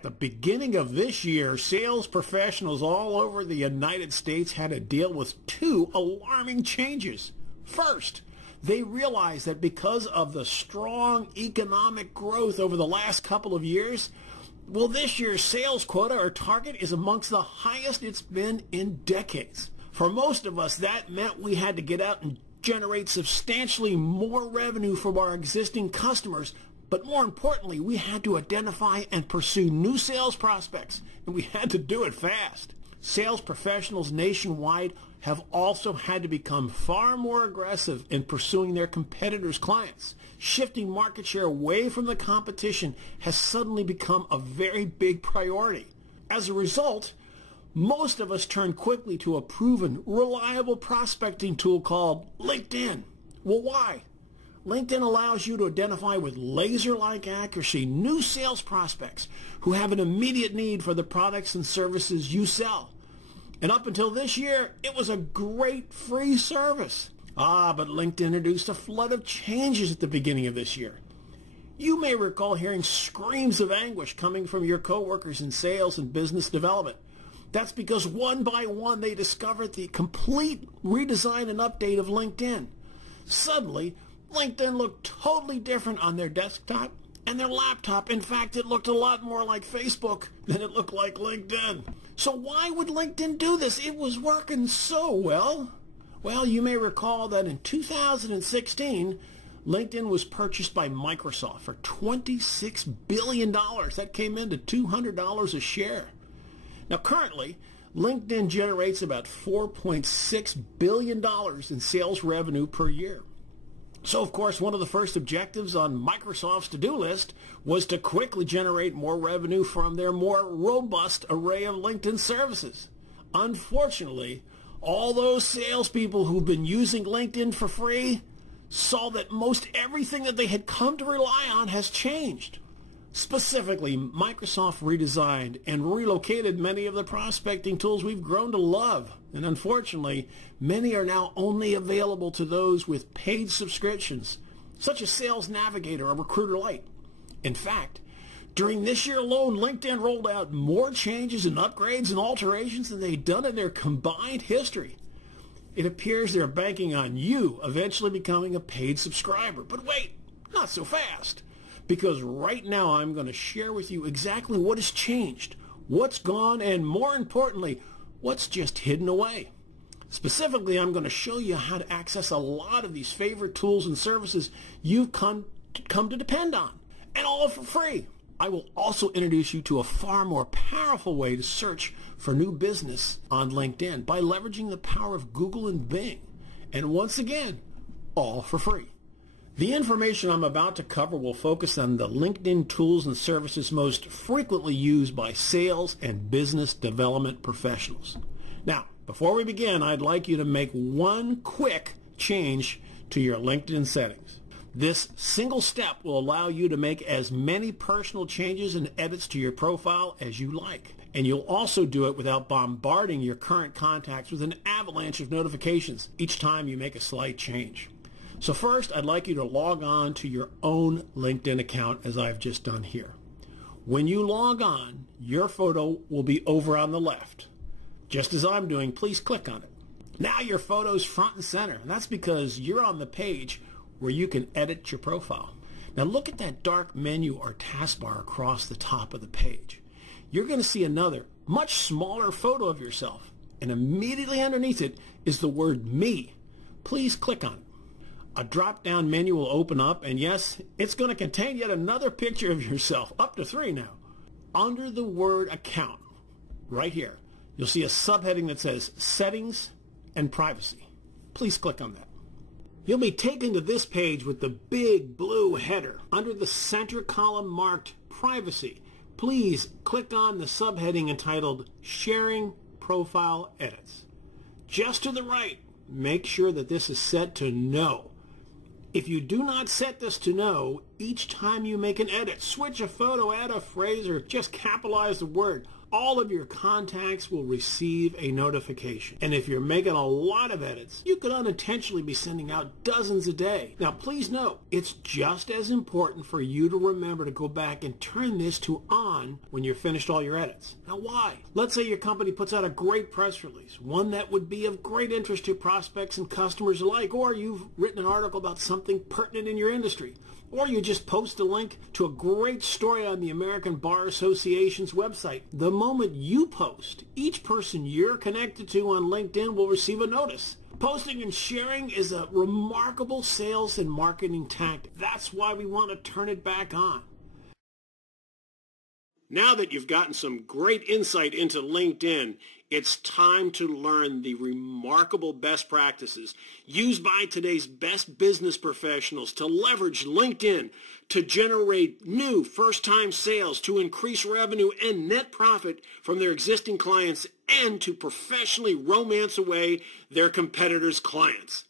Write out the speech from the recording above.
At the beginning of this year, sales professionals all over the United States had to deal with two alarming changes. First, they realized that because of the strong economic growth over the last couple of years, well, this year's sales quota or target is amongst the highest it's been in decades. For most of us, that meant we had to get out and generate substantially more revenue from our existing customers. But more importantly, we had to identify and pursue new sales prospects, and we had to do it fast. Sales professionals nationwide have also had to become far more aggressive in pursuing their competitors' clients. Shifting market share away from the competition has suddenly become a very big priority. As a result, most of us turn quickly to a proven, reliable prospecting tool called LinkedIn. Well, why? LinkedIn allows you to identify with laser-like accuracy new sales prospects who have an immediate need for the products and services you sell. And up until this year, it was a great free service. But LinkedIn introduced a flood of changes at the beginning of this year. You may recall hearing screams of anguish coming from your coworkers in sales and business development. That's because one by one they discovered the complete redesign and update of LinkedIn. Suddenly, LinkedIn looked totally different on their desktop and their laptop. In fact, it looked a lot more like Facebook than it looked like LinkedIn. So why would LinkedIn do this? It was working so well. Well, you may recall that in 2016, LinkedIn was purchased by Microsoft for $26 billion. That came into $200 a share. Now, currently, LinkedIn generates about $4.6 billion in sales revenue per year. So, of course, one of the first objectives on Microsoft's to-do list was to quickly generate more revenue from their more robust array of LinkedIn services. Unfortunately, all those salespeople who've been using LinkedIn for free saw that most everything that they had come to rely on has changed. Specifically, Microsoft redesigned and relocated many of the prospecting tools we've grown to love. And unfortunately, many are now only available to those with paid subscriptions, such as Sales Navigator or Recruiter Lite. In fact, during this year alone, LinkedIn rolled out more changes and upgrades and alterations than they'd done in their combined history. It appears they're banking on you eventually becoming a paid subscriber. But wait, not so fast. Because right now I'm going to share with you exactly what has changed, what's gone, and more importantly, what's just hidden away. Specifically, I'm going to show you how to access a lot of these favorite tools and services you've come to depend on, and all for free. I will also introduce you to a far more powerful way to search for new business on LinkedIn by leveraging the power of Google and Bing. And once again, all for free. The information I'm about to cover will focus on the LinkedIn tools and services most frequently used by sales and business development professionals. Now, before we begin, I'd like you to make one quick change to your LinkedIn settings. This single step will allow you to make as many personal changes and edits to your profile as you like. And you'll also do it without bombarding your current contacts with an avalanche of notifications each time you make a slight change. So first, I'd like you to log on to your own LinkedIn account as I've just done here. When you log on, your photo will be over on the left. Just as I'm doing, please click on it. Now your photo's front and center, and that's because you're on the page where you can edit your profile. Now look at that dark menu or taskbar across the top of the page. You're going to see another, much smaller photo of yourself, and immediately underneath it is the word Me. Please click on it. A drop-down menu will open up, and yes, it's going to contain yet another picture of yourself, up to 3 now. Under the word Account, right here, you'll see a subheading that says Settings and Privacy. Please click on that. You'll be taken to this page with the big blue header. Under the center column marked Privacy, please click on the subheading entitled Sharing Profile Edits. Just to the right, make sure that this is set to No. If you do not set this to No, each time you make an edit, switch a photo, add a phrase, or just capitalize the word, all of your contacts will receive a notification. And if you're making a lot of edits, you could unintentionally be sending out dozens a day. Now, please note, it's just as important for you to remember to go back and turn this to on when you're finished all your edits. Now, why? Let's say your company puts out a great press release, one that would be of great interest to prospects and customers alike, or you've written an article about something pertinent in your industry, or you just post a link to a great story on the American Bar Association's website. The moment you post, each person you're connected to on LinkedIn will receive a notice. Posting and sharing is a remarkable sales and marketing tactic. That's why we want to turn it back on. Now that you've gotten some great insight into LinkedIn, it's time to learn the remarkable best practices used by today's best business professionals to leverage LinkedIn to generate new first-time sales, to increase revenue and net profit from their existing clients, and to professionally romance away their competitors' clients.